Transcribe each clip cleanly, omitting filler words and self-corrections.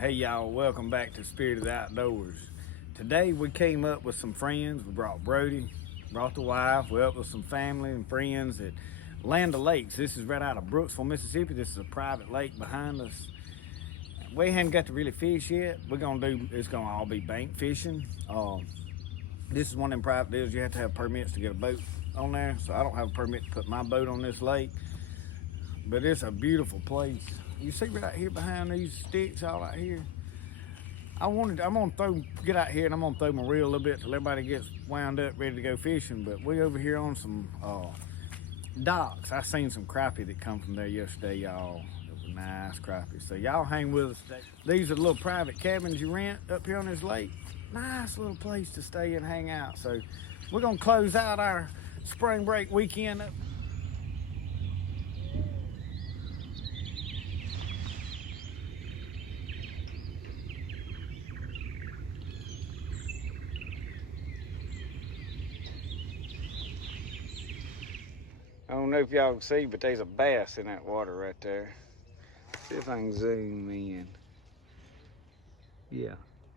Hey y'all, welcome back to Spirit of the Outdoors. Today we came up with some friends. We brought Brody, brought the wife. We're up with some family and friends at Land O'Lakes. This is right out of Brooksville, Mississippi. This is a private lake behind us. We haven't got to really fish yet. It's gonna all be bank fishing. This is one of them private deals. You have to have permits to get a boat on there. So I don't have a permit to put my boat on this lake. But it's a beautiful place. You see right here behind these sticks all out here. I'm gonna get out here and I'm gonna throw my reel a little bit till everybody gets wound up, ready to go fishing. But we over here on some docks. I seen some crappie that come from there yesterday, y'all. It was nice crappie. So y'all hang with us today. These are the little private cabins you rent up here on this lake. Nice little place to stay and hang out. So we're gonna close out our spring break weekend up. I don't know if y'all can see, but there's a bass in that water right there. See if I can zoom in. Yeah.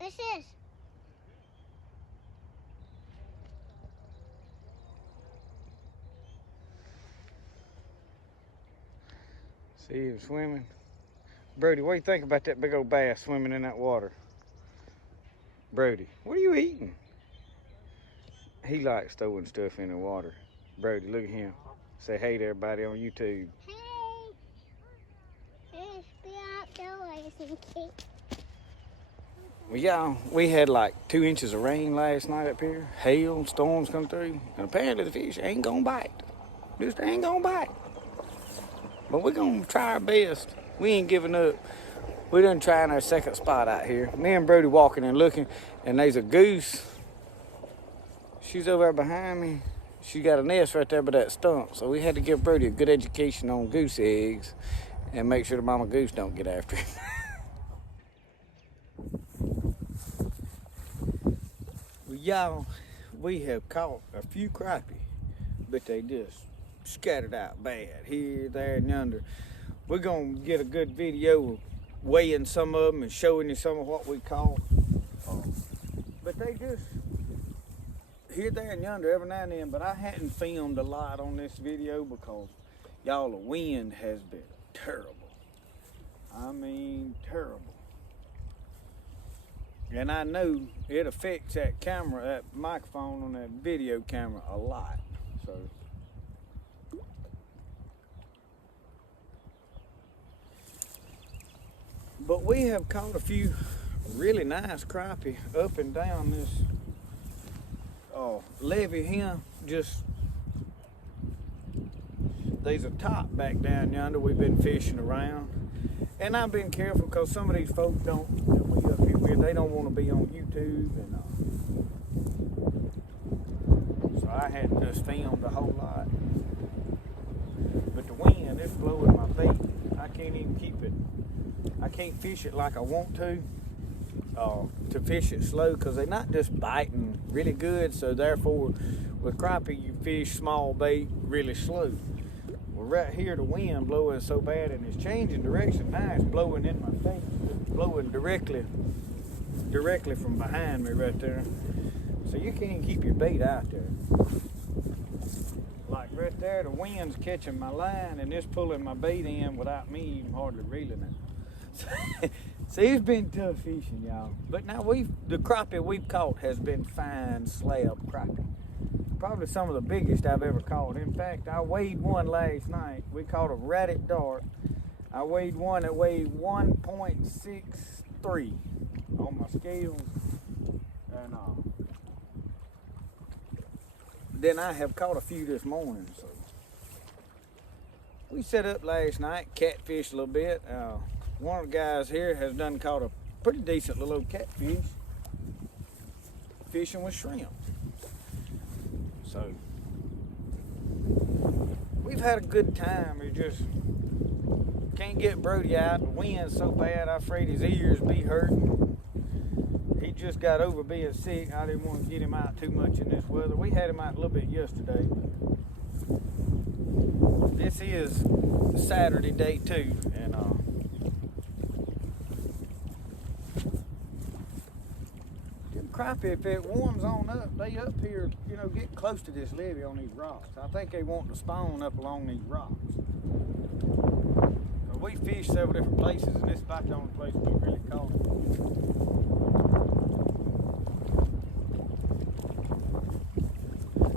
This is. See him swimming? Brody, what do you think about that big old bass swimming in that water? Brody, what are you eating? He likes throwing stuff in the water. Brody, look at him. Say hey to everybody on YouTube. Hey. Let's be outdoors and see. Well, y'all, we had like 2 inches of rain last night up here. Hail, storms come through. And apparently the fish ain't gonna bite. Just ain't gonna bite. But we're gonna try our best. We ain't giving up. We done trying our second spot out here. Me and Brody walking and looking, and there's a goose. She's over there behind me. She got a nest right there by that stump. So we had to give Brody a good education on goose eggs and make sure the mama goose don't get after him. Well, y'all, we have caught a few crappie, but they just scattered out bad here, there, and yonder. We're gonna get a good video of weighing some of them and showing you some of what we caught. But they just here, there, and yonder every now and then. But I hadn't filmed a lot on this video because y'all, the wind has been terrible. I mean, terrible. And I know it affects that camera, that microphone on that video camera a lot. So but we have caught a few really nice crappie up and down this levee here. Just there's a top back down yonder we've been fishing around, and I've been careful because some of these folks don't that we up here with, they don't want to be on YouTube, and so I hadn't just filmed a whole lot. But the wind is blowing my bait. I can't even keep it. I can't fish it like I want to fish it slow, because they're not just biting really good. So therefore, with crappie, you fish small bait really slow. Well, right here, the wind blowing so bad, and it's changing direction now. It's blowing in my face. It's blowing directly from behind me right there. So you can't keep your bait out there. Like right there, the wind's catching my line, and it's pulling my bait in without me even hardly reeling it. See, it's been tough fishing, y'all. But now the crappie we've caught has been fine slab crappie. Probably some of the biggest I've ever caught. In fact, I weighed one last night. We caught a right at dark. I weighed one that weighed 1.63 on my scales. And then I have caught a few this morning. So we set up last night, catfished a little bit. One of the guys here has done caught a pretty decent little old catfish fishing with shrimp. So we've had a good time. We just can't get Brody out. The wind's so bad, I'm afraid his ears be hurting. He just got over being sick. I didn't want to get him out too much in this weather. We had him out a little bit yesterday. This is Saturday day 2, and crappie, if it warms on up, they up here, you know, get close to this levee on these rocks. I think they want to spawn up along these rocks. We fished several different places, and this is about the only place we really caught them.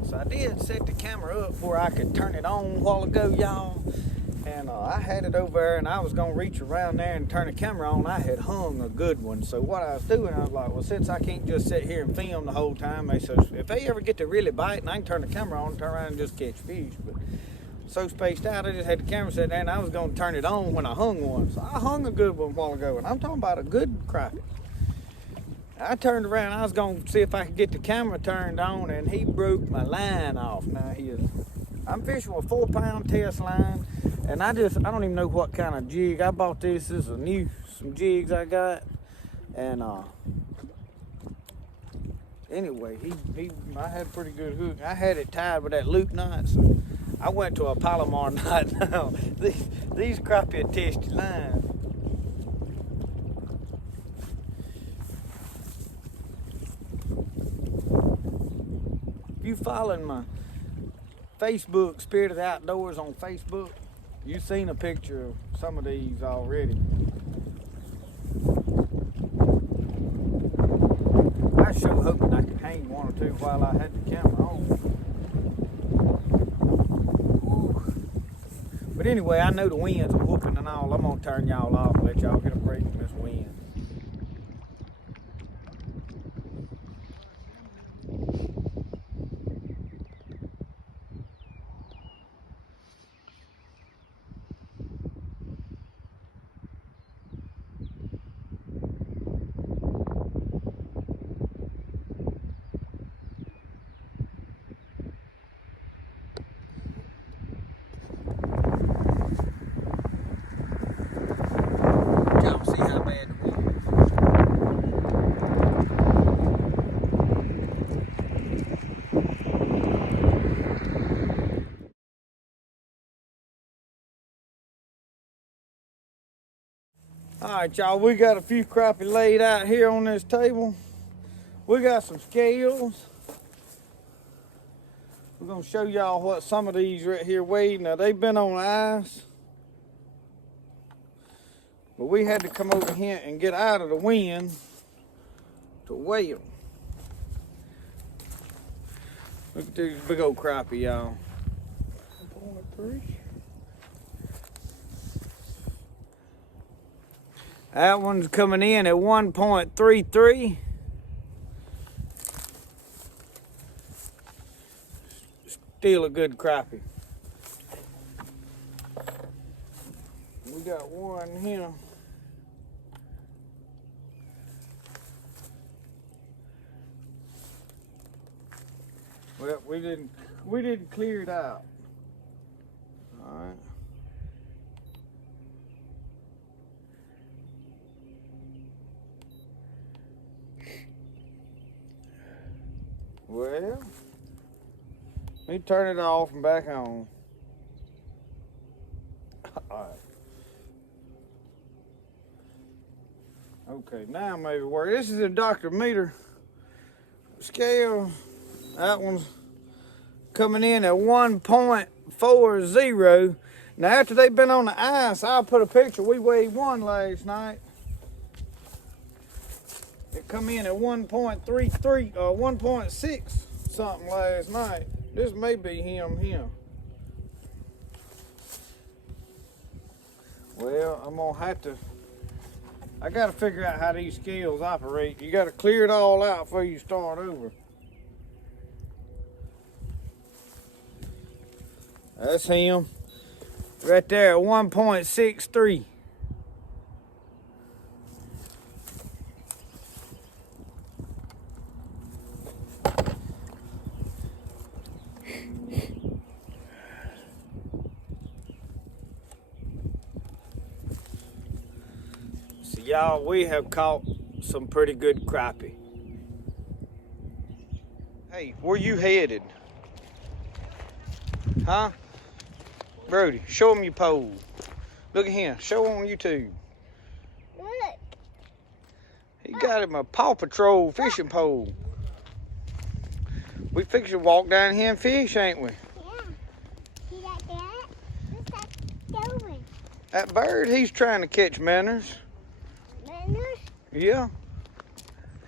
So I did set the camera up where I could turn it on a while ago, y'all. And I had it over there, and I was going to reach around there and turn the camera on. I had hung a good one. So what I was doing, I was like, well, since I can't just sit here and film the whole time, they said, if they ever get to really bite, and I can turn the camera on, turn around and just catch fish. But so spaced out, I just had the camera set there, and I was going to turn it on when I hung one. So I hung a good one a while ago, and I'm talking about a good crappie. I turned around, I was going to see if I could get the camera turned on, and he broke my line off. Now, I'm fishing with a 4-pound test line, and I don't even know what kind of jig. I bought this is some jigs I got, and anyway, I had a pretty good hook. I had it tied with that loop knot, so I went to a Palomar knot now. These crappie are testy lines. If you following my Facebook, Spirit of the Outdoors on Facebook, you've seen a picture of some of these already. I sure hoping I could hang one or two while I had the camera on. Woo. But anyway, I know the winds are whooping and all. I'm gonna turn y'all off and let y'all get a break from this wind. Y'all see how bad the wind is. All right, y'all, we got a few crappie laid out here on this table. We got some scales. We're gonna show y'all what some of these right here weigh. Now, they've been on ice, but we had to come over here and get out of the wind to weigh them. Look at these big old crappie, y'all. 1.3. That one's coming in at 1.33. Still a good crappie. We got one here. Well, we didn't clear it out. All right. Well, let me turn it off and back on. Alright. Okay, now maybe work. This is a Dr. Meter scale. That one's coming in at 1.40. Now, after they've been on the ice, I'll put a picture. We weighed one last night. It come in at 1.33 or 1.6 something last night. This may be him. Well, I'm gonna have to, I gotta figure out how these scales operate. You gotta clear it all out before you start over. That's him. Right there at 1.63. So y'all, we have caught some pretty good crappie. Hey, where you headed? Huh? Brody, show them your pole. Look at him. Show on YouTube. Look. He got him a Paw Patrol fishing pole. We fix to walk down here and fish, ain't we? Yeah. See that? What's that doing? That bird, he's trying to catch minnows. Minnows? Yeah.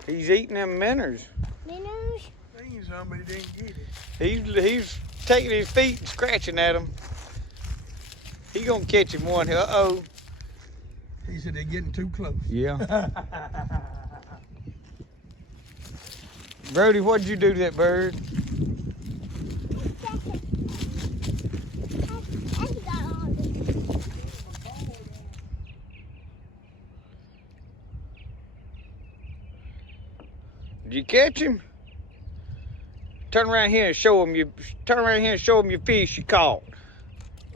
He's eating them minnows. Minnows? Seen somebody didn't get it. He's taking his feet and scratching at them. He gonna catch him one. Uh-oh. He said they're getting too close. Yeah. Brody, what'd you do to that bird? Did you catch him? Turn around here and show him your fish you caught.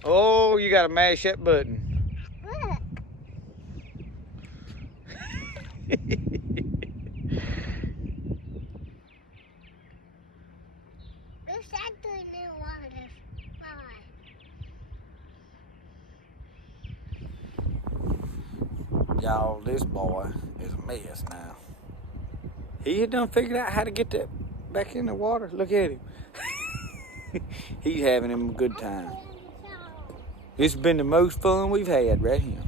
Oh, you gotta mash that button. Look. What's that doing in water? Why? Y'all, this boy is a mess now. He had done figured out how to get that back in the water. Look at him. He's having him a good time. It's been the most fun we've had right here.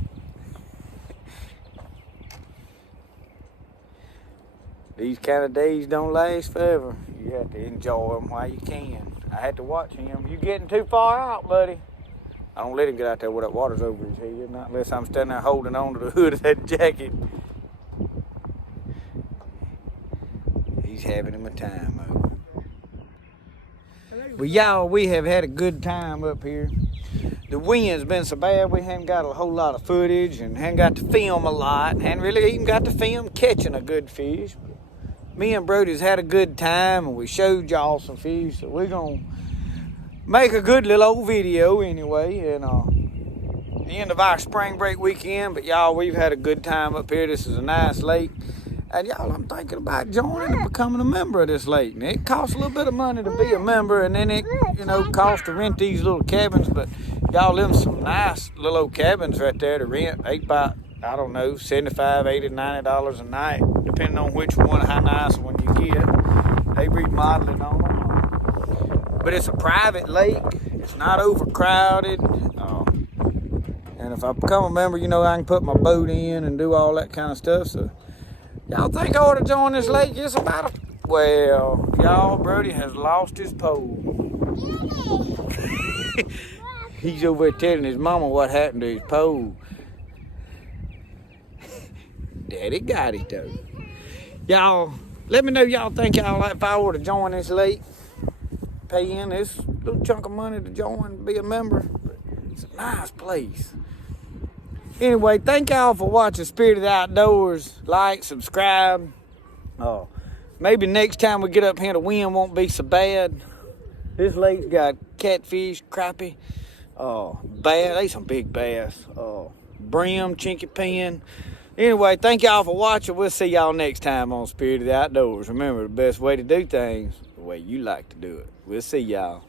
These kind of days don't last forever. You have to enjoy them while you can. I had to watch him. You getting too far out, buddy. I don't let him get out there where that water's over his head, not unless I'm standing there holding on to the hood of that jacket. He's having him a time, though. Well, y'all, we have had a good time up here. The wind's been so bad, we haven't got a whole lot of footage and haven't got to film a lot. Haven't really even got to film catching a good fish. Me and Brody's had a good time and we showed y'all some fish. So we're going to make a good little old video anyway. And the end of our spring break weekend. But y'all, we've had a good time up here. This is a nice lake. And y'all, I'm thinking about joining and becoming a member of this lake. Now, it costs a little bit of money to be a member, and then it, costs to rent these little cabins. But y'all, them some nice little old cabins right there to rent. They about, I don't know, $75, $80, $90 a night, depending on which one, how nice one you get. They remodeling on them. But it's a private lake. It's not overcrowded. And if I become a member, I can put my boat in and do all that kind of stuff. So y'all think I ought to join this lake? It's about well, y'all, Brody has lost his pole. He's over there telling his mama what happened to his pole. Daddy got it though. Y'all, let me know y'all think y'all if I were to join this lake, pay in this little chunk of money to join, be a member. It's a nice place. Anyway, thank y'all for watching Spirit of the Outdoors. Like, subscribe. Maybe next time we get up here, the wind won't be so bad. This lake's got catfish, crappie, bass. They some big bass. Brim, chinky pin. Anyway, thank y'all for watching. We'll see y'all next time on Spirit of the Outdoors. Remember, the best way to do things, the way you like to do it. We'll see y'all.